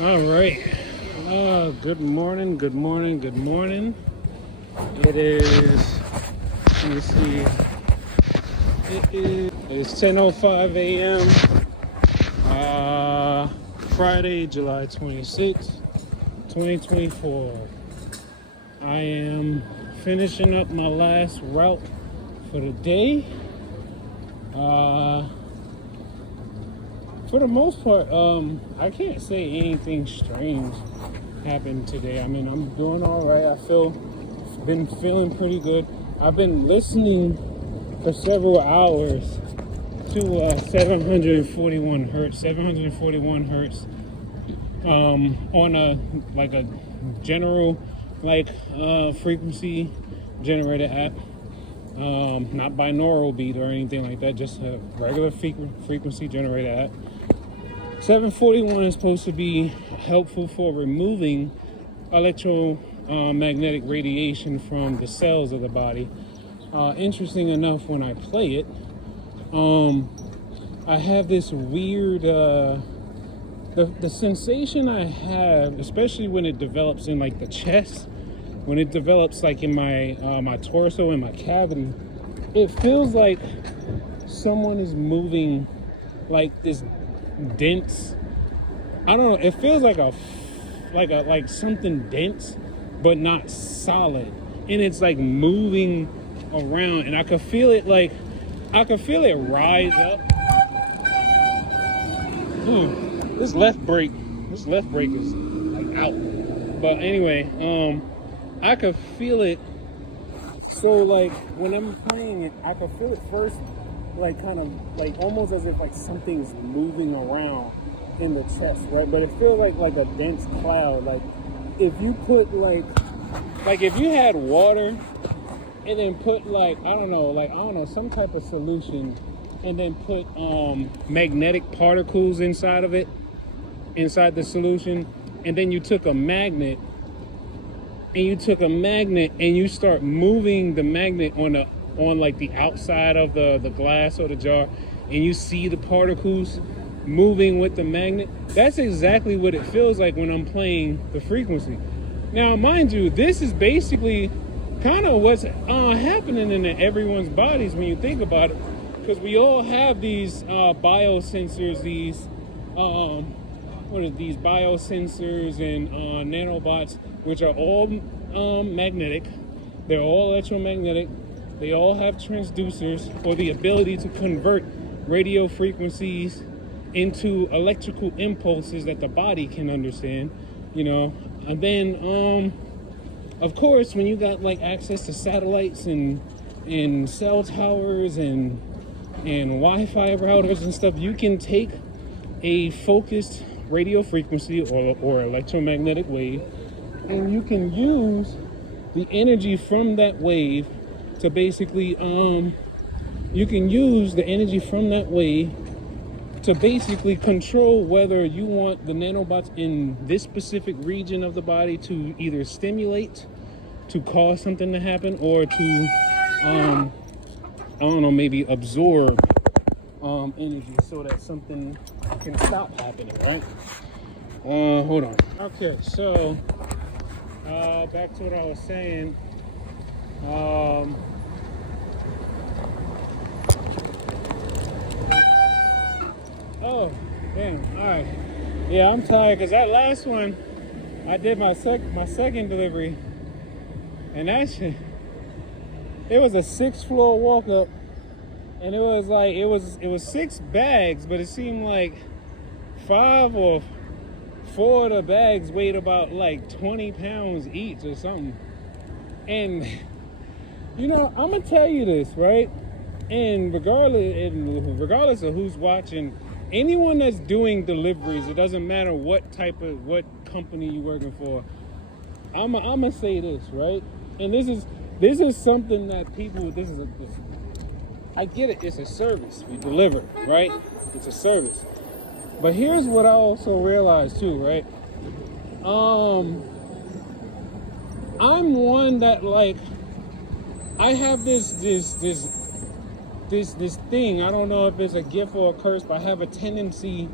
All right. Good morning. Good morning. Good morning. It is. Let me see. It's 10:05 a.m. Friday, July 26th, 2024. I am finishing up my last route for the day. For the most part, I can't say anything strange happened today. I mean, I'm doing all right. Been feeling pretty good. I've been listening for several hours to 741 hertz, on a general frequency generator app. Not binaural beat or anything like that, just a regular frequency generator app. 741 is supposed to be helpful for removing electromagnetic radiation from the cells of the body. Interesting enough, when I play it, I have this weird, the sensation I have, especially when it develops in like the chest, when it develops like in my torso and my cavity, it feels like someone is moving like this dense, I don't know, it feels like something dense but not solid, and it's like moving around, and I could feel it rise up. This left brake is like out. But anyway, I could feel it. So like when I'm playing it, I could feel it first, like kind of like almost as if like something's moving around in the chest, right? But it feels like a dense cloud. Like if you put like if you had water and then put like I don't know some type of solution, and then put magnetic particles inside the solution, and then you took a magnet and you start moving the magnet on like the outside of the glass or the jar, and you see the particles moving with the magnet. That's exactly what it feels like when I'm playing the frequency. Now, mind you, this is basically kind of what's happening in everyone's bodies when you think about it, because we all have these biosensors, these biosensors and nanobots, which are all magnetic. They're all electromagnetic. They all have transducers, or the ability to convert radio frequencies into electrical impulses that the body can understand, and then of course, when you got like access to satellites and cell towers and Wi-Fi routers and stuff, you can take a focused radio frequency or electromagnetic wave, and you can use the energy from that wave to basically control whether you want the nanobots in this specific region of the body to either stimulate, to cause something to happen, or to maybe absorb energy so that something can stop happening, right? Hold on. Okay, so back to what I was saying. Oh, dang! All right. Yeah, I'm tired because that last one, I did my second delivery, and that shit, it was a 6th floor walk up, and it was 6 bags, but it seemed like 5 or 4 of the bags weighed about like 20 pounds each or something. And I'm gonna tell you this, right? And regardless of who's watching, anyone that's doing deliveries, it doesn't matter what company you're working for, I'm gonna say this, right? And this is something that people, I get it, it's a service. We deliver, right? It's a service. But here's what I also realized too, right? I'm one that I have this thing. I don't know if it's a gift or a curse, but I have a tendency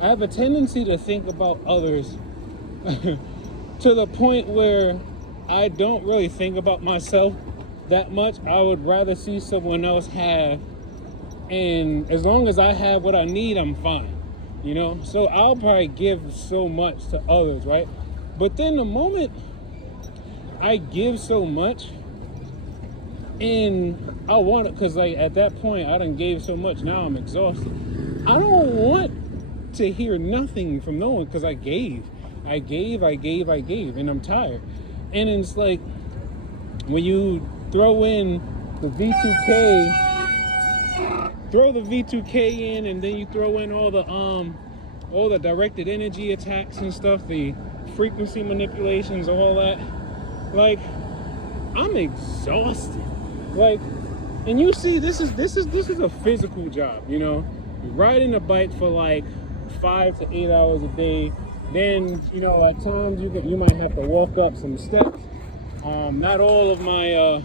I have a tendency to think about others to the point where I don't really think about myself that much. I would rather see someone else have, and as long as I have what I need, I'm fine, you know? So I'll probably give so much to others, right? But then the moment I give so much, and I want it, because like at that point I done gave so much, now I'm exhausted. I don't want to hear nothing from no one, because I gave, and I'm tired. And it's like when you throw in the V2K, throw the V2K in, and then you throw in all the directed energy attacks and stuff, the frequency manipulations, all that. Like, I'm exhausted. Like, and you see, this is a physical job, you know. You're riding a bike for like 5 to 8 hours a day. Then, you know, at times you might have to walk up some steps. Not all of my,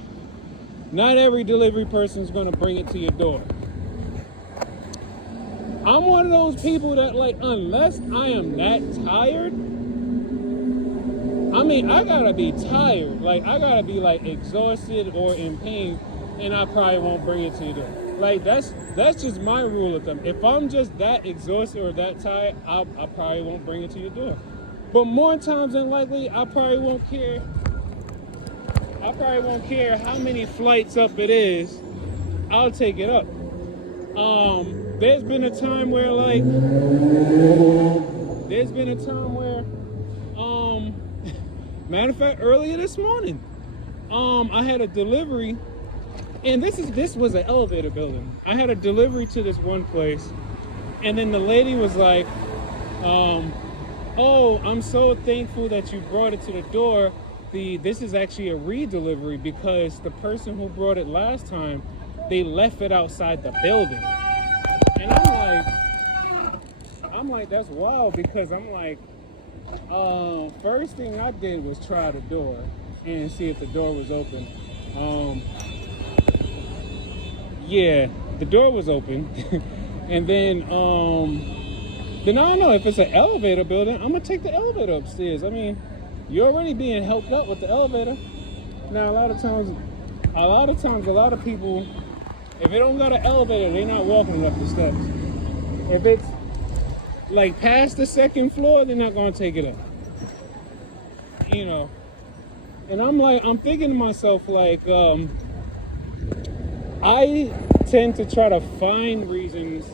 not every delivery person is going to bring it to your door. I'm one of those people that, like, unless I am that tired, I mean, I gotta be tired. Like, I gotta be, like, exhausted or in pain, and I probably won't bring it to your door. Like, that's just my rule of thumb. If I'm just that exhausted or that tired, I probably won't bring it to your door. But more times than likely, I probably won't care. I probably won't care how many flights up it is. I'll take it up. There's been a time where, matter of fact, earlier this morning, I had a delivery, and this was an elevator building. I had a delivery to this one place, and then the lady was like, oh, I'm so thankful that you brought it to the door. This is actually a re-delivery because the person who brought it last time, they left it outside the building. And I'm like, that's wild, because I'm like, first thing I did was try the door and see if the door was open. Yeah, the door was open. And then I don't know, if it's an elevator building, I'm gonna take the elevator upstairs. I mean, you're already being helped up with the elevator. Now, a lot of times, a lot of people, if they don't got an elevator, they're not walking up the steps. If it's like past the second floor, they're not gonna take it up. You know, and I'm thinking to myself, like, I tend to try to find reasons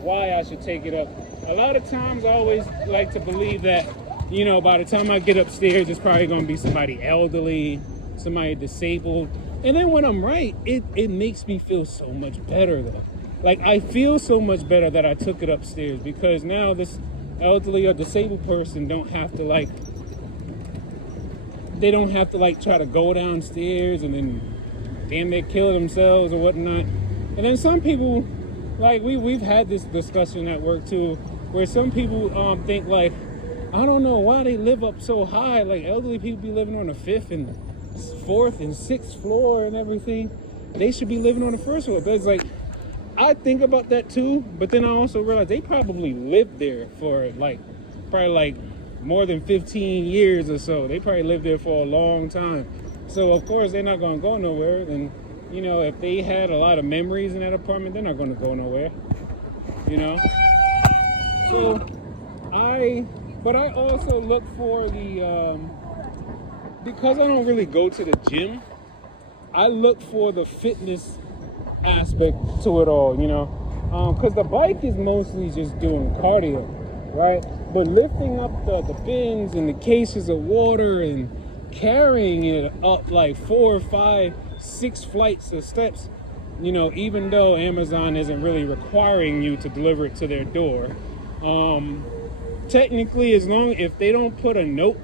why I should take it up. A lot of times I always like to believe that, you know, by the time I get upstairs, it's probably gonna be somebody elderly, somebody disabled. And then when I'm right, it makes me feel so much better, though. Like, I feel so much better that I took it upstairs, because now this elderly or disabled person don't have to try to go downstairs and then damn near kill themselves or whatnot. And then some people, like, we've had this discussion at work too, where some people think, like, I don't know why they live up so high. Like, elderly people be living on the 5th and 4th and 6th floor and everything. They should be living on the 1st floor. But it's like, I think about that too, but then I also realize they probably lived there for probably more than 15 years or so. They probably lived there for a long time. So of course they're not gonna go nowhere. And, you know, if they had a lot of memories in that apartment, they're not gonna go nowhere, you know? So I also look for because I don't really go to the gym, I look for the fitness aspect to it all, you know, because the bike is mostly just doing cardio, right? But lifting up the bins and the cases of water and carrying it up like 4, 5, 6 flights of steps, you know, even though Amazon isn't really requiring you to deliver it to their door, technically, if they don't put a note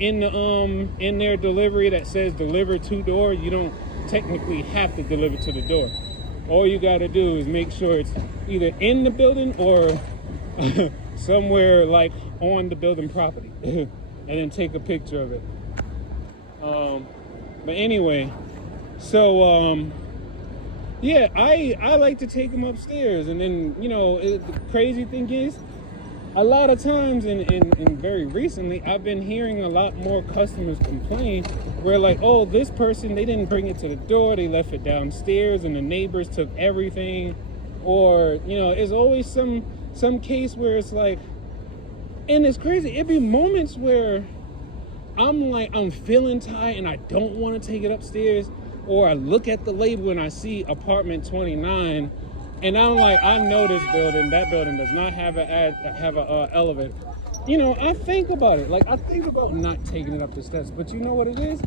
in their delivery that says deliver to door, you don't technically have to deliver to the door. All you got to do is make sure it's either in the building or somewhere like on the building property and then take a picture of it. But anyway, so yeah, I like to take them upstairs, and then, you know, the crazy thing is, a lot of times, and very recently, I've been hearing a lot more customers complain where like, oh, this person, they didn't bring it to the door, they left it downstairs and the neighbors took everything. Or, you know, it's always some case where it's like, and it's crazy, it'd be moments where I'm feeling tired and I don't want to take it upstairs, or I look at the label and I see apartment 29 and I'm like, I know this building, that building does not have a elevator. You know, I think about it. Like, I think about not taking it up the steps, but you know what it is?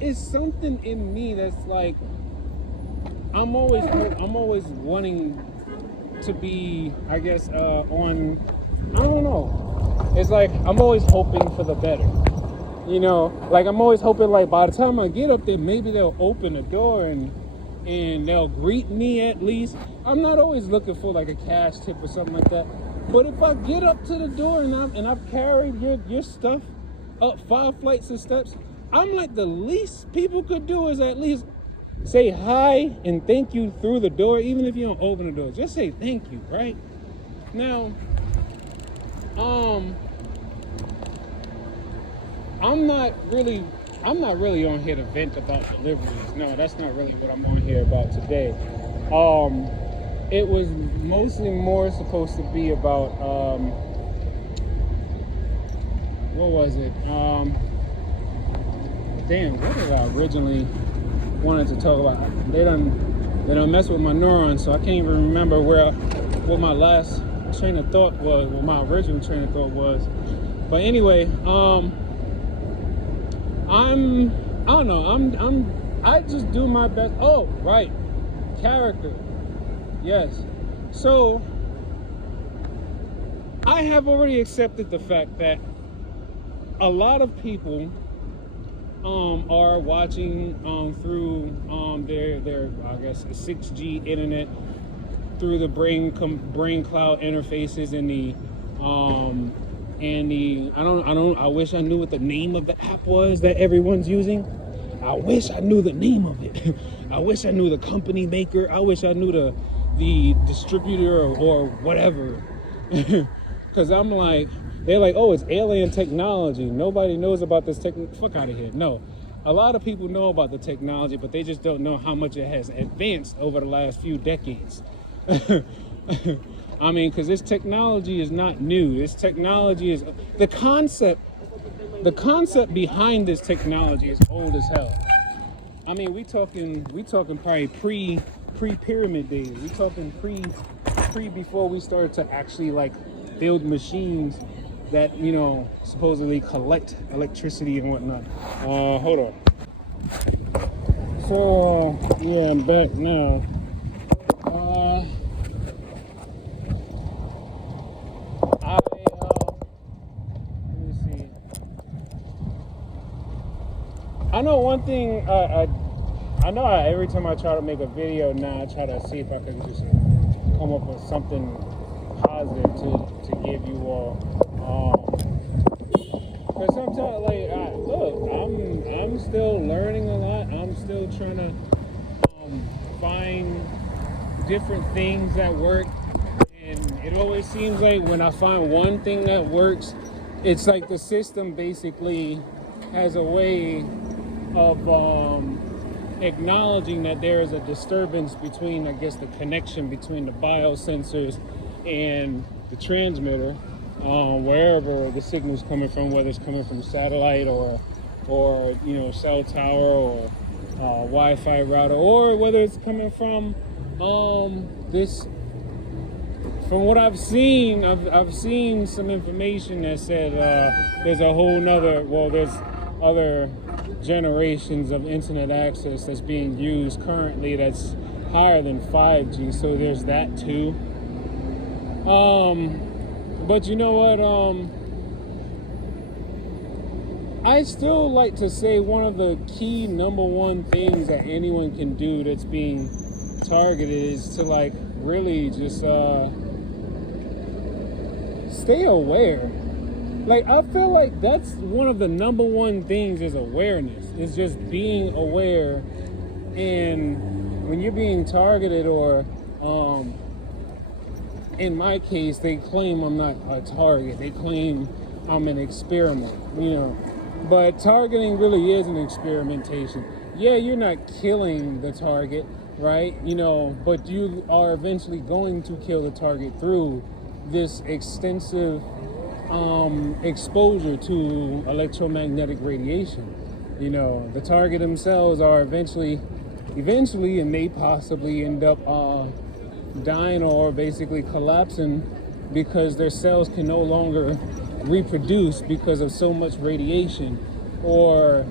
It's something in me that's like, I'm always wanting to be, I guess, I don't know. It's like, I'm always hoping for the better. You know, like I'm always hoping like by the time I get up there, maybe they'll open the door and they'll greet me at least. I'm not always looking for like a cash tip or something like that. But if I get up to the door and I've carried your stuff up 5 flights of steps, I'm like, the least people could do is at least say hi and thank you through the door, even if you don't open the door. Just say thank you, right? Now, I'm not really on here to vent about deliveries. No, that's not really what I'm on here about today. It was mostly more supposed to be about, what was it? Damn, what did I originally wanted to talk about? They done mess with my neurons, so I can't even remember what my last train of thought was, what my original train of thought was. But anyway, I just do my best. Oh, right. Character. Yes. So, I have already accepted the fact that a lot of people are watching through their I guess 6G internet, through the brain cloud interfaces I wish I knew what the name of the app was that everyone's using. I wish I knew the name of it. I wish I knew the company maker. I wish I knew the distributor or whatever. Because I'm like, they're like, oh, it's alien technology. Nobody knows about this fuck out of here. No. A lot of people know about the technology, but they just don't know how much it has advanced over the last few decades. I mean, because this technology is not new. This technology is the concept behind this technology is old as hell. I mean, we talking probably pre-pyramid days. We talking pre before we started to actually like build machines that, you know, supposedly collect electricity and whatnot. Hold on. So yeah, I'm back now. I know one thing, I know every time I try to make a video now, I try to see if I can just come up with something positive to give you all. Because sometimes, like, I'm still learning a lot. I'm still trying to find different things that work. And it always seems like when I find one thing that works, it's like the system basically has a way of acknowledging that there is a disturbance between, I guess, the connection between the biosensors and the transmitter, wherever the signal's coming from, whether it's coming from satellite or you know, cell tower or Wi-Fi router, or whether it's coming from this. From what I've seen, I've seen some information that said there's a whole nother, there's other generations of internet access that's being used currently that's higher than 5G, so there's that too. But you know what, I still like to say one of the key number one things that anyone can do that's being targeted is to like really just stay aware. Like, I feel like that's one of the number one things is awareness. It's just being aware. And when you're being targeted or in my case, they claim I'm not a target. They claim I'm an experiment, But targeting really is an experimentation. Yeah, you're not killing the target, right? But you are eventually going to kill the target through this extensive exposure to electromagnetic radiation. The target themselves are eventually, and may possibly end up dying or basically collapsing because their cells can no longer reproduce because of so much radiation, or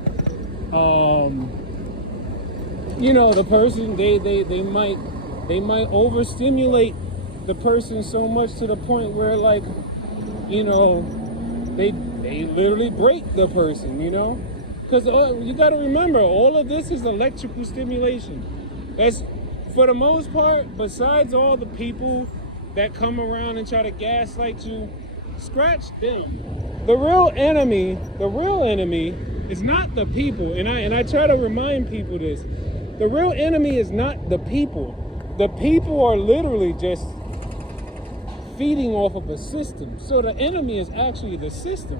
the person they might overstimulate the person so much to the point where they literally break the person, because you got to remember, all of this is electrical stimulation. That's, for the most part, besides all the people that come around and try to gaslight you, scratch them. The real enemy is not the people, and I try to remind people this. The real enemy is not the people. The people are literally just feeding off of a system. So the enemy is actually the system.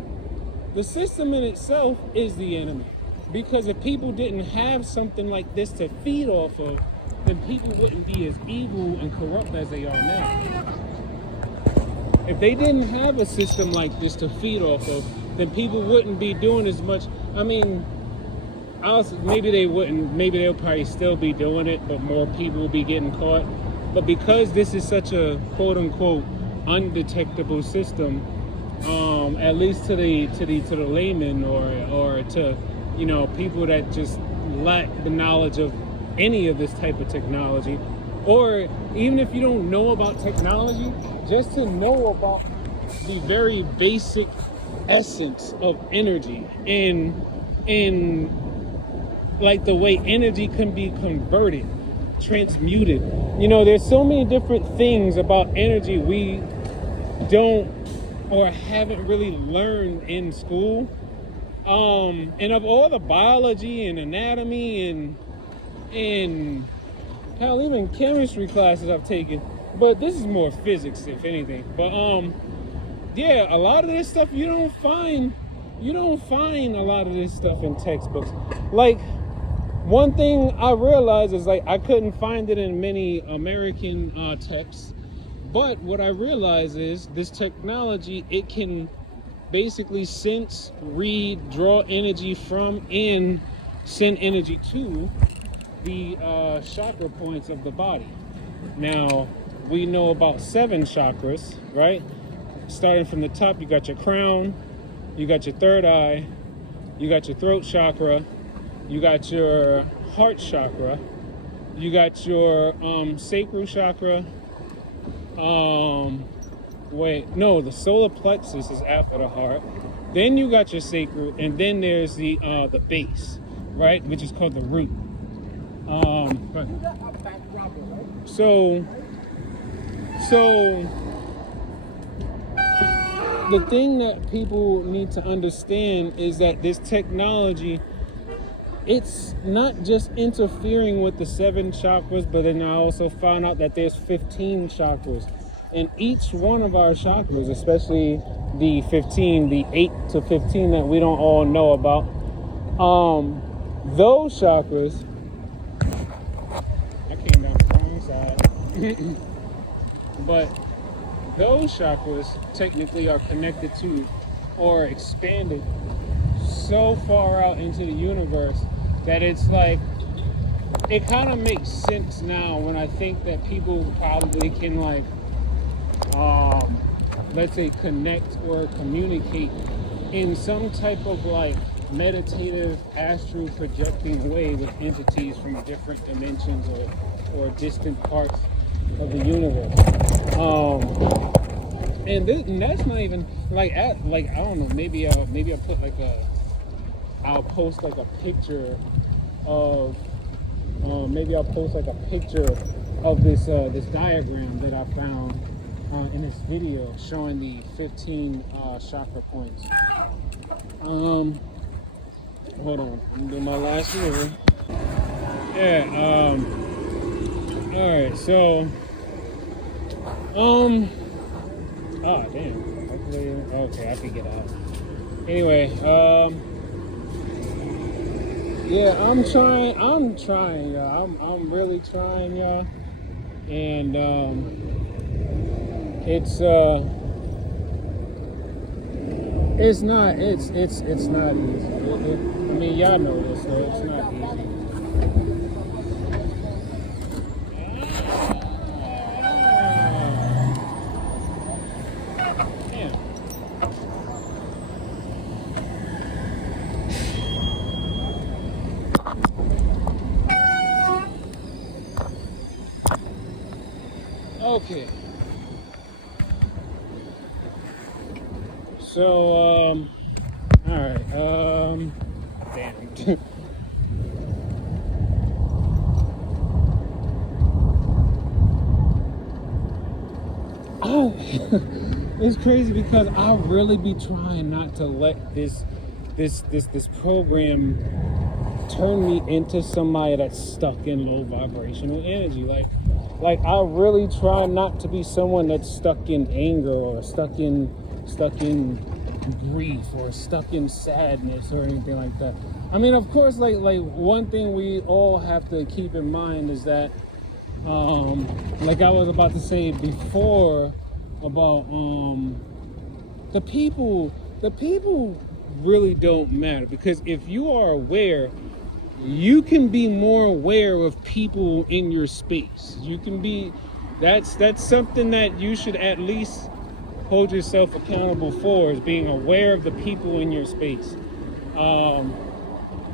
The system in itself is the enemy. Because if people didn't have something like this to feed off of, then people wouldn't be as evil and corrupt as they are now. If they didn't have a system like this to feed off of, then people wouldn't be doing as much. I mean, maybe they wouldn't. Maybe they'll probably still be doing it, but more people will be getting caught. But because this is such a quote-unquote undetectable system, at least to the layman or to people that just lack the knowledge of any of this type of technology, or even if you don't know about technology, just to know about the very basic essence of energy and like the way energy can be converted, transmuted. There's so many different things about energy we don't or haven't really learned in school. And of all the biology and anatomy and hell, even chemistry classes I've taken, but this is more physics if anything. But yeah, a lot of this stuff you don't find a lot of this stuff in textbooks. Like, one thing I realized is I couldn't find it in many American texts, but what I realized is this technology, it can basically sense, read, draw energy from, and send energy to the chakra points of the body. Now, we know about 7 chakras, right? Starting from the top, you got your crown, you got your third eye, you got your throat chakra, you got your heart chakra, you got your sacral chakra. The solar plexus is after the heart. Then you got your sacral, and then there's the base, right, which is called the root. So the thing that people need to understand is that this technology, it's not just interfering with the 7 chakras, but then I also found out that there's 15 chakras. And each one of our chakras, especially the 8 to 15 that we don't all know about, those chakras, I came down the wrong side, but those chakras technically are connected to or expanded so far out into the universe that it's like, it kind of makes sense now when I think that people probably can let's say connect or communicate in some type of meditative astral projecting way with entities from different dimensions or distant parts of the universe. And that's not even I don't know, maybe I'll put I'll post a picture of this diagram that I found in this video showing the 15 chakra points. Hold on, I'm doing my last maneuver. Yeah. All right. So Um. Oh damn. Hopefully, okay, I can get out. Anyway. Yeah, I'm trying. I'm trying, y'all. I'm really trying, y'all. And it's not easy. I mean, y'all know this, so it's not easy. Damn. Okay. So, all right. Damn. Oh, it's crazy because I really be trying not to let this program turn me into somebody that's stuck in low vibrational energy. Like I really try not to be someone that's stuck in anger or stuck in grief or stuck in sadness or anything like that. I mean, of course, like one thing we all have to keep in mind is that like I was about to say before about the people really don't matter, because if you are aware, you can be more aware of people in your space. You can be, that's something that you should at least hold yourself accountable for, is being aware of the people in your space.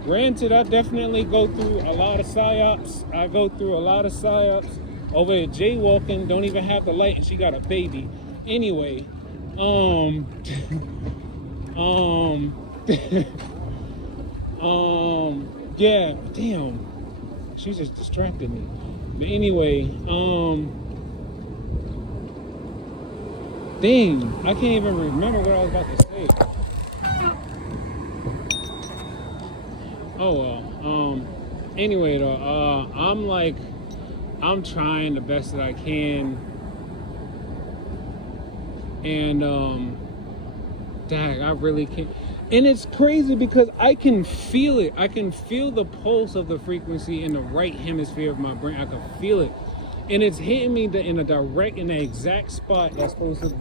Granted, I definitely go through a lot of psyops. I go through a lot of psyops over at jaywalking, don't even have the light, and she got a baby. Anyway, yeah, damn, she just distracted me. But anyway, dang, I can't even remember what I was about to say. Oh well. Anyway though, I'm trying the best that I can, and dang, I really can't. And it's crazy because I can feel it. I can feel the pulse of the frequency in the right hemisphere of my brain. I can feel it, and it's hitting me in the exact spot that's supposed to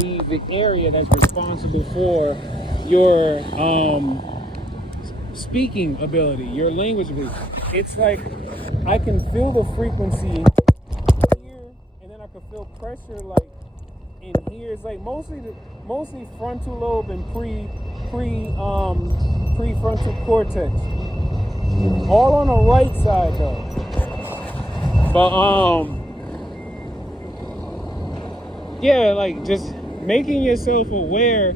be the area that's responsible for your speaking ability, your language ability. It's like I can feel the frequency here, and then I can feel pressure like in here. It's like mostly frontal lobe and prefrontal cortex, all on the right side though. But yeah, like just making yourself aware,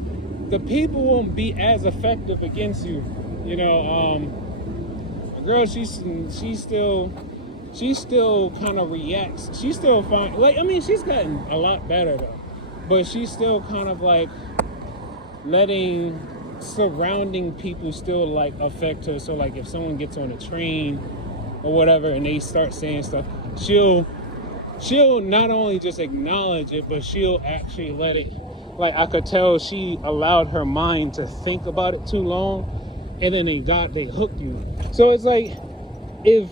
the people won't be as effective against you. You know, a girl, she still kind of reacts. She's still fine. Like, I mean, she's gotten a lot better though, but she's still kind of like letting surrounding people still like affect her. So like if someone gets on a train or whatever and they start saying stuff, she'll not only just acknowledge it, but she'll actually let it. Like I could tell she allowed her mind to think about it too long, and then they hooked you. So it's like, if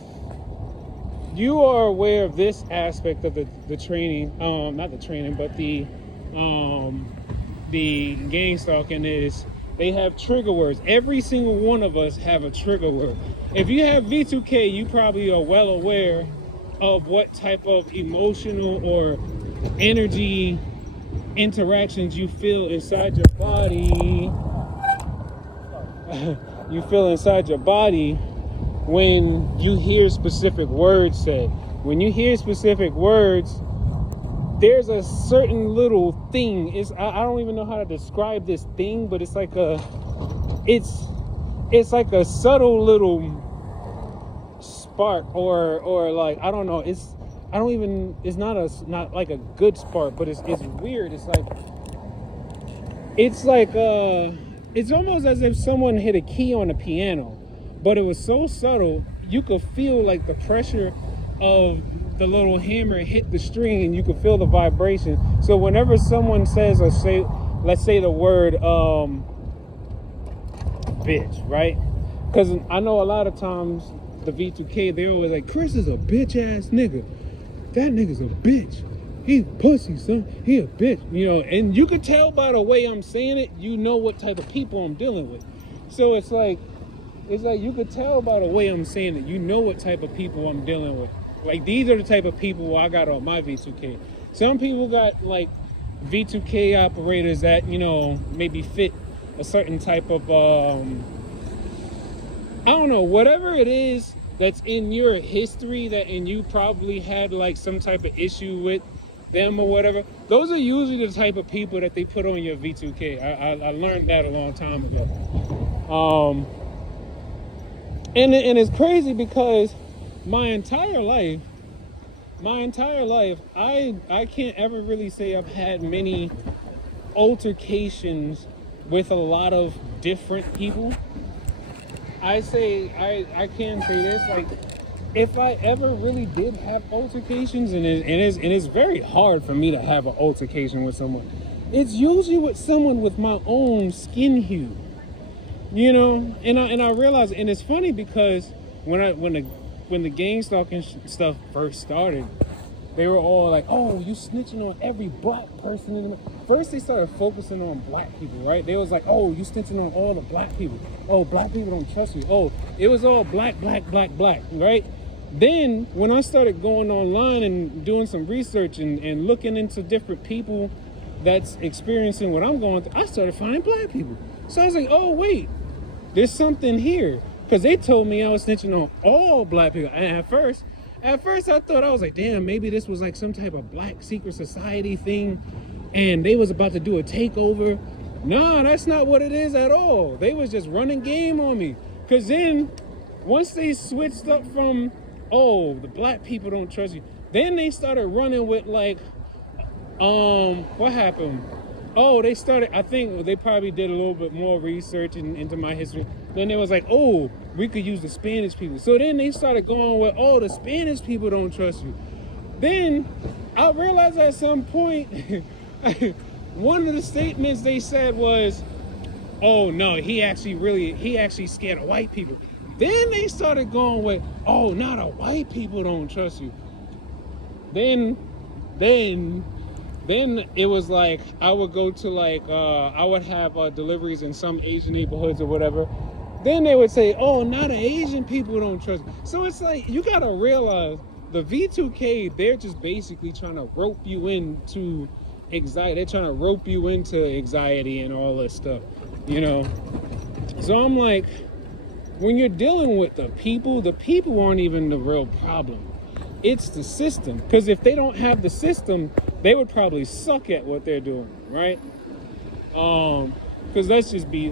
you are aware of this aspect of the training, not the training, but the gang stalking, is they have trigger words. Every single one of us have a trigger word. If you have V2K, you probably are well aware of what type of emotional or energy interactions you feel inside your body. You feel inside your body when you hear specific words said. When you hear specific words, there's a certain little thing. I don't even know how to describe this thing, but it's like a subtle little spark, or like, I don't know. It's not like a good spark, but it's weird. It's almost as if someone hit a key on a piano, but it was so subtle you could feel like the pressure of the little hammer hit the string and you can feel the vibration. So whenever someone says or say, let's say the word bitch, right? Because I know a lot of times the V2K, they're always like, Chris is a bitch ass nigga. That nigga's a bitch. He pussy, son. He a bitch. You know, and you could tell by the way I'm saying it, you know what type of people I'm dealing with. So it's like you could tell by the way I'm saying it, you know what type of people I'm dealing with. Like, these are the type of people I got on my V2K. Some people got like V2K operators that, you know, maybe fit a certain type of I don't know, whatever it is that's in your history that, and you probably had like some type of issue with them or whatever. Those are usually the type of people that they put on your V2K. I learned that a long time ago. And it's crazy because my entire life, I can't ever really say I've had many altercations with a lot of different people. I can say this, like, if I ever really did have altercations, and it's very hard for me to have an altercation with someone, it's usually with someone with my own skin hue, you know. And I realize, and it's funny because when the gang stalking stuff first started, they were all like, "Oh, you snitching on every black person in the..." First, they started focusing on black people, right? They was like, "Oh, you snitching on all the black people. Oh, black people don't trust you." Oh, it was all black, right? Then, when I started going online and doing some research and looking into different people that's experiencing what I'm going through, I started finding black people. So I was like, "Oh, wait, there's something here." Because they told me I was snitching on all black people. And at first I thought, I was like, damn, maybe this was like some type of black secret society thing and they was about to do a takeover. Nah, that's not what it is at all. They was just running game on me. Because then, once they switched up from, oh, the black people don't trust you, then they started running with like, what happened? Oh, they started, I think they probably did a little bit more research into my history. Then they was like, oh, we could use the Spanish people. So then they started going with, oh, the Spanish people don't trust you. Then I realized at some point, one of the statements they said was, oh no, he actually scared of white people. Then they started going with, oh, not the white people don't trust you. Then it was like, I would go to like, I would have deliveries in some Asian neighborhoods or whatever. Then they would say, oh, not the Asian people don't trust me. So it's like, you gotta realize the V2K, they're just basically trying to rope you into anxiety. They're trying to rope you into anxiety and all this stuff, you know? So I'm like, when you're dealing with the people aren't even the real problem. It's the system. Because if they don't have the system, they would probably suck at what they're doing, right? Because let's just be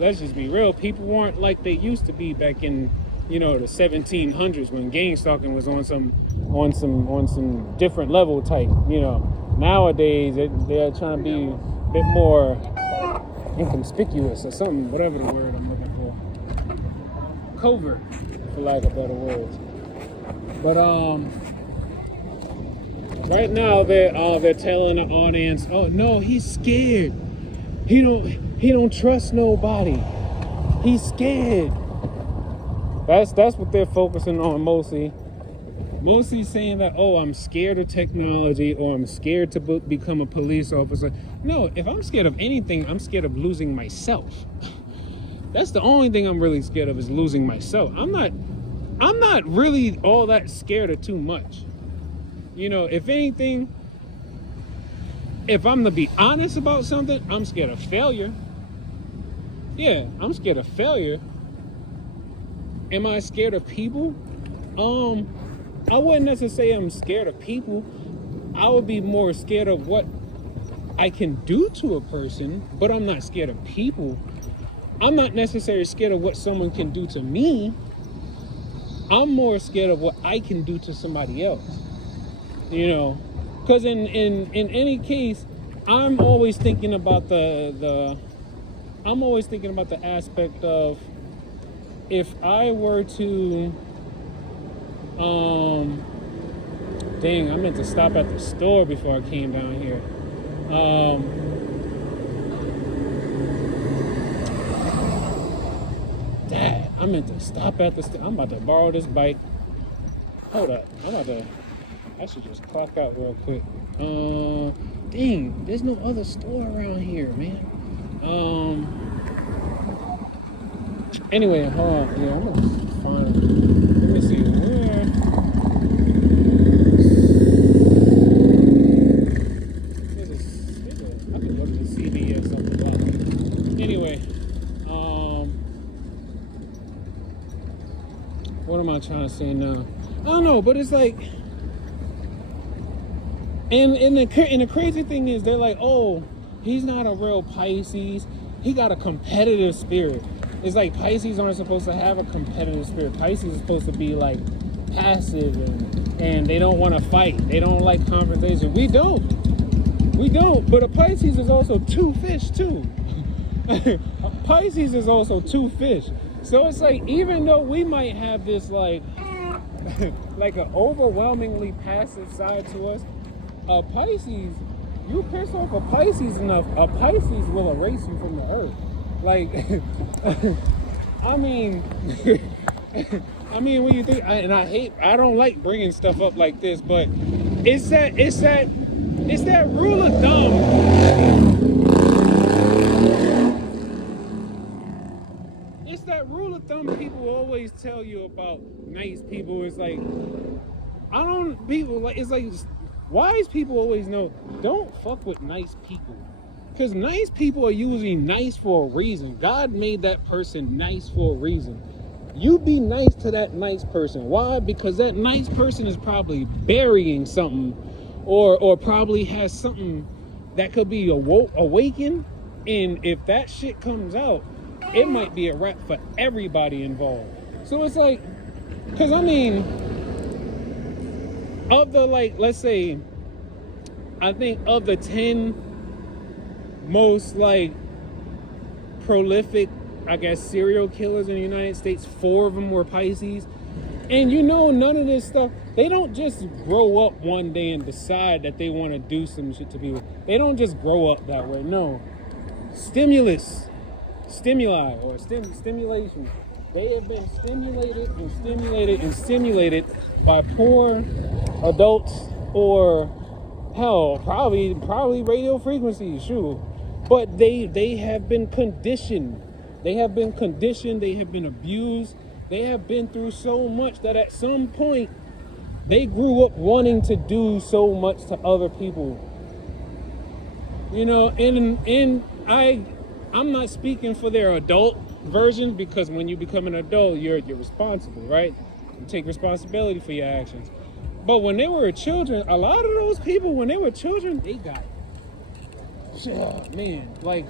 real. People aren't like they used to be back in, you know, the 1700s when gang stalking was on some different level type. You know, nowadays they're trying to be a bit more inconspicuous or something, whatever the word I'm looking for. Covert, for lack of better words. But right now they're telling the audience, oh no, he's scared. He don't trust nobody. He's scared. That's what they're focusing on mostly. Mostly saying that, oh, I'm scared of technology, or I'm scared to become a police officer. No, if I'm scared of anything, I'm scared of losing myself. That's the only thing I'm really scared of, is losing myself. I'm not really all that scared of too much. You know, if anything, if I'm to be honest about something, I'm scared of failure. Yeah, I'm scared of failure. Am I scared of people? I wouldn't necessarily say I'm scared of people. I would be more scared of what I can do to a person, but I'm not scared of people. I'm not necessarily scared of what someone can do to me. I'm more scared of what I can do to somebody else. You know, because in any case, I'm always thinking about the aspect of, if I were to Dang, I meant to stop at the store before I came down here. Dad, I meant to stop at the store. I'm about to borrow this bike. Hold up. I should just clock out real quick. Dang, there's no other store around here, man. Anyway, hold on. Yeah, I'm gonna find. Let me see where. I could look at the CD or something. Anyway, what am I trying to say now? I don't know, but it's like, and the crazy thing is, they're like, oh, he's not a real Pisces. He got a competitive spirit. It's like Pisces aren't supposed to have a competitive spirit. Pisces is supposed to be like passive and they don't want to fight. They don't like confrontation. We don't. But a Pisces is also two fish too. Pisces is also two fish. So it's like, even though we might have this like like an overwhelmingly passive side to us, a Pisces, you piss off a Pisces enough, a Pisces will erase you from the earth. Like, I mean, when you think, I don't like bringing stuff up like this, but it's that rule of thumb. It's that rule of thumb people always tell you about nice people. It's like, it's like, wise people always know, don't fuck with nice people. Because nice people are usually nice for a reason. God made that person nice for a reason. You be nice to that nice person. Why? Because that nice person is probably burying something, or probably has something that could be awakened. And if that shit comes out, it might be a wrap for everybody involved. So it's like, because I mean, of the, like, let's say, I think of the 10 most like prolific, I guess, serial killers in the United States, 4 of them were Pisces. And you know, none of this stuff, they don't just grow up one day and decide that they want to do some shit to people. They don't just grow up that way. No. Stimuli, or stimulation. They have been stimulated by poor adults, or hell, probably radio frequencies, sure. But they have been conditioned. They have been abused. They have been through so much that at some point they grew up wanting to do so much to other people. You know, and I'm not speaking for their adult version, because when you become an adult, you're responsible, right? You take responsibility for your actions. But when they were children, a lot of those people, when they were children, they got, oh man, like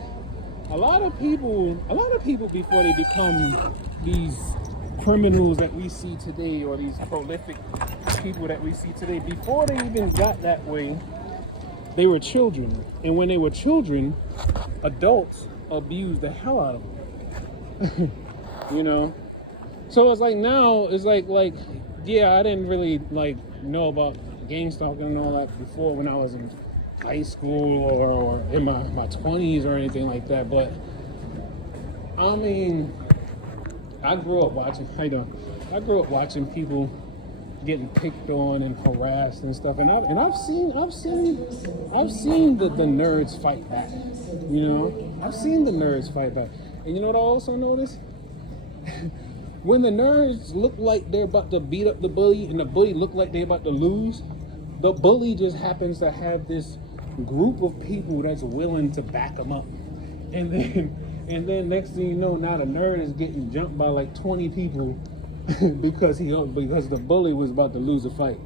a lot of people before they become these criminals that we see today, or these prolific people that we see today, before they even got that way, they were children. And when they were children, adults abused the hell out of them. You know? So it's like, now it's like yeah, I didn't really like know about gang stalking and all that before, when I was in high school or in my 20s or anything like that. But I mean, I grew up watching people getting picked on and harassed and stuff, and I've seen the nerds fight back. You know, I've seen the nerds fight back. And you know what I also noticed? When the nerds look like they're about to beat up the bully, and the bully look like they're about to lose, the bully just happens to have this group of people that's willing to back them up. And then next thing you know, now the nerd is getting jumped by like 20 people because the bully was about to lose a fight.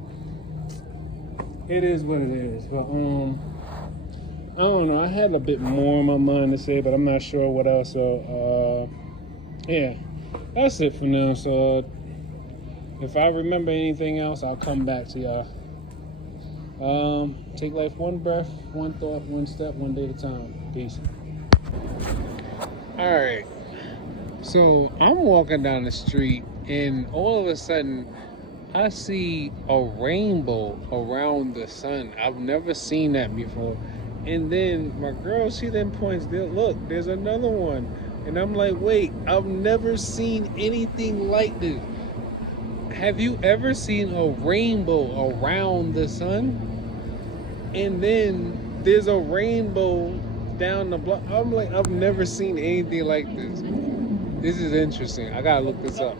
It is what it is. But I don't know. I had a bit more on my mind to say, but I'm not sure what else. So yeah, that's it for now. So if I remember anything else, I'll come back to y'all. Take life one breath, one thought, one step, one day at a time. Peace. All right. So I'm walking down the street, and all of a sudden I see a rainbow around the sun. I've never seen that before. And then my girl, she then points, look, there's another one. And I'm like, wait, I've never seen anything like this. Have you ever seen a rainbow around the sun? And then there's a rainbow down the block. I'm like, I've never seen anything like this. This is interesting. I gotta look this up.